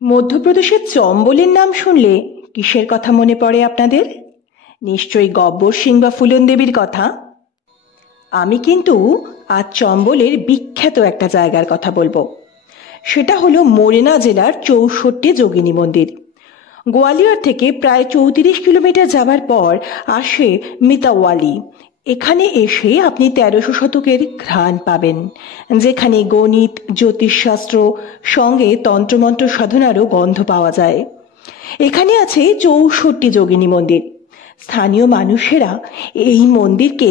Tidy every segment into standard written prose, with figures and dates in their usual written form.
মধ্যপ্রদেশের চম্বলের নাম শুনলে কিসের কথা মনে পড়ে আপনাদের? নিশ্চয়ই গব্বর সিং বা ফুলন দেবীর কথা। আমি কিন্তু আজ চম্বলের বিখ্যাত একটা জায়গার কথা বলবো। সেটা হলো মোরেনা জেলার ৬৪ যোগিনী মন্দির। গোয়ালিয়র থেকে প্রায় ৩৪ কিলোমিটার যাবার পর আসে মিতাওয়ালি। এখানে এসে আপনি ১৩০০ শতকের ঘ্রাণ পাবেন, যেখানে গণিত, জ্যোতিষশাস্ত্র সঙ্গে তন্ত্রমন্ত্র সাধনারও গন্ধ পাওয়া যায়। এখানে আছে ৬৪ যোগিনী মন্দির। স্থানীয় মানুষেরা এই মন্দিরকে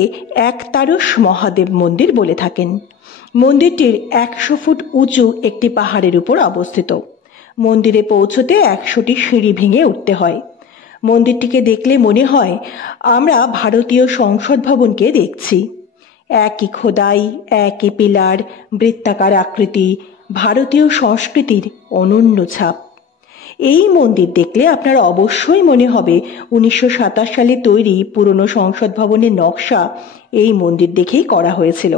একতারস মহাদেব মন্দির বলে থাকেন। মন্দিরটির ১০০ ফুট উঁচু একটি পাহাড়ের উপর অবস্থিত। মন্দিরে পৌঁছতে ১০০টি সিঁড়ি ভেঙে উঠতে হয়। মন্দিরটিকে দেখলে মনে হয় আমরা ভারতীয় সংসদ ভবনকে দেখছি। একই খোদাই, একই পিলার, বৃত্তাকার আকৃতি, ভারতীয় সংস্কৃতির অনন্য ছাপ। এই মন্দির দেখলে আপনার অবশ্যই মনে হবে ১৯২৭ সালে তৈরি পুরনো সংসদ ভবনের নকশা এই মন্দির দেখেই করা হয়েছিল।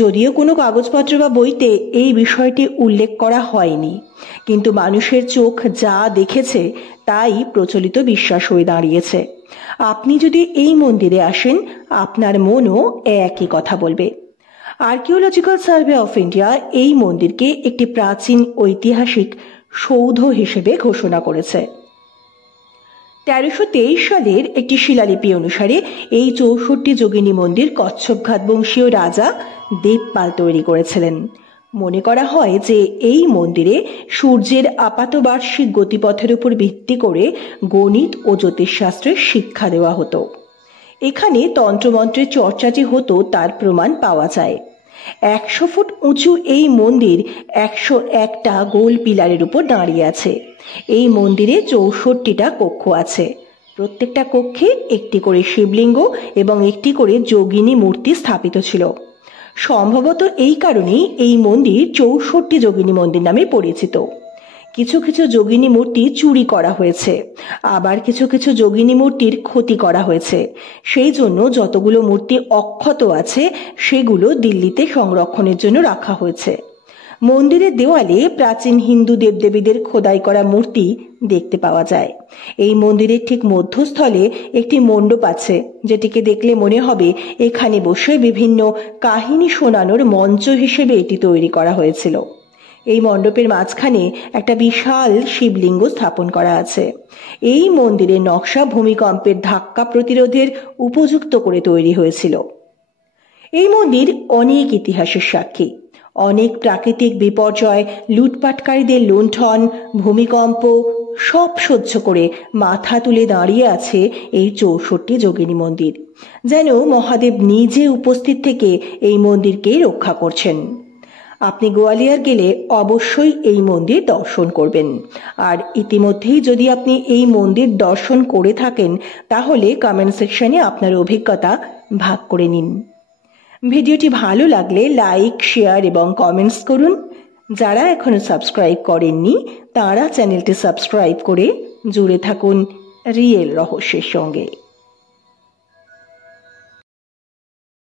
যদিও কোনো কাগজপত্র বা বইতে এই বিষয়টি উল্লেখ করা হয়নি, কিন্তু মানুষের চোখ যা দেখেছে তাই প্রচলিত বিশ্বাস হয়ে দাঁড়িয়েছে। আপনি যদি এই মন্দিরে আসেন, আপনার মনও একই কথা বলবে। আর্কিওলজিক্যাল সার্ভে অফ ইন্ডিয়া এই মন্দিরকে একটি প্রাচীন ঐতিহাসিক সৌধ হিসেবে ঘোষণা করেছে। ১৩২৩ সালের একটি শিলালিপি অনুসারে এই ৬৪ যোগিনী মন্দির কচ্ছপঘাত বংশীয় রাজা দেবপাল তৈরি করেছিলেন। মনে করা হয় যে এই মন্দিরে সূর্যের আপাতবার্ষিক গতিপথের উপর ভিত্তি করে গণিত ও জ্যোতিষশাস্ত্রের শিক্ষা দেওয়া হতো। এখানে তন্ত্রমন্ত্রের চর্চা যে হতো তার প্রমাণ পাওয়া যায়। ১০০ ফুট উঁচু এই মন্দির ১০১টা গোল পিলারের উপর দাঁড়িয়ে আছে। এই মন্দিরে ৬৪টা কক্ষ আছে। প্রত্যেকটা কক্ষে একটি করে শিবলিঙ্গ এবং একটি করে যোগিনী মূর্তি স্থাপিত ছিল। সম্ভবত এই কারণেই এই মন্দির ৬৪ যোগিনী মন্দির নামে পরিচিত। কিছু কিছু যোগিনী মূর্তি চুরি করা হয়েছে, আবার কিছু কিছু যোগিনী মূর্তির ক্ষতি করা হয়েছে। সেই জন্য যতগুলো মূর্তি অক্ষত আছে সেগুলো দিল্লিতে সংরক্ষণের জন্য রাখা হয়েছে। মন্দিরের দেওয়ালে প্রাচীন হিন্দু দেবদেবীদের খোদাই করা মূর্তি দেখতে পাওয়া যায়। এই মন্দিরের ঠিক মধ্যস্থলে একটি মণ্ডপ আছে, যেটিকে দেখলে মনে হবে এখানে বসে বিভিন্ন কাহিনী শোনানোর মঞ্চ হিসেবে এটি তৈরি করা হয়েছিল। এই মণ্ডপের মাঝখানে একটা বিশাল শিবলিঙ্গ স্থাপন করা আছে। এই মন্দিরের নকশা ভূমিকম্পের ধাক্কা প্রতিরোধের উপযুক্ত করে তৈরি হয়েছিল। এই মন্দির অনেক ইতিহাসের সাক্ষী। অনেক প্রাকৃতিক বিপর্যয়, লুটপাটকারীদের লুণ্ঠন, ভূমিকম্প সব সহ্য করে মাথা তুলে দাঁড়িয়ে আছে এই ৬৪ যোগিনী মন্দির। যেন মহাদেব নিজে উপস্থিত থেকে এই মন্দিরকে রক্ষা করছেন। আপনি গোয়ালিয়র গেলে অবশ্যই এই মন্দির দর্শন করবেন। আর ইতিমধ্যেই যদি আপনি এই মন্দির দর্শন করে থাকেন, তাহলে কমেন্ট সেকশনে আপনার অভিজ্ঞতা ভাগ করে নিন। ভিডিওটি ভালো লাগলে লাইক, শেয়ার এবং কমেন্টস করুন। যারা এখনো সাবস্ক্রাইব করেননি তারা চ্যানেলটি সাবস্ক্রাইব করে জুড়ে থাকুন রিয়েল রহস্যের সঙ্গে।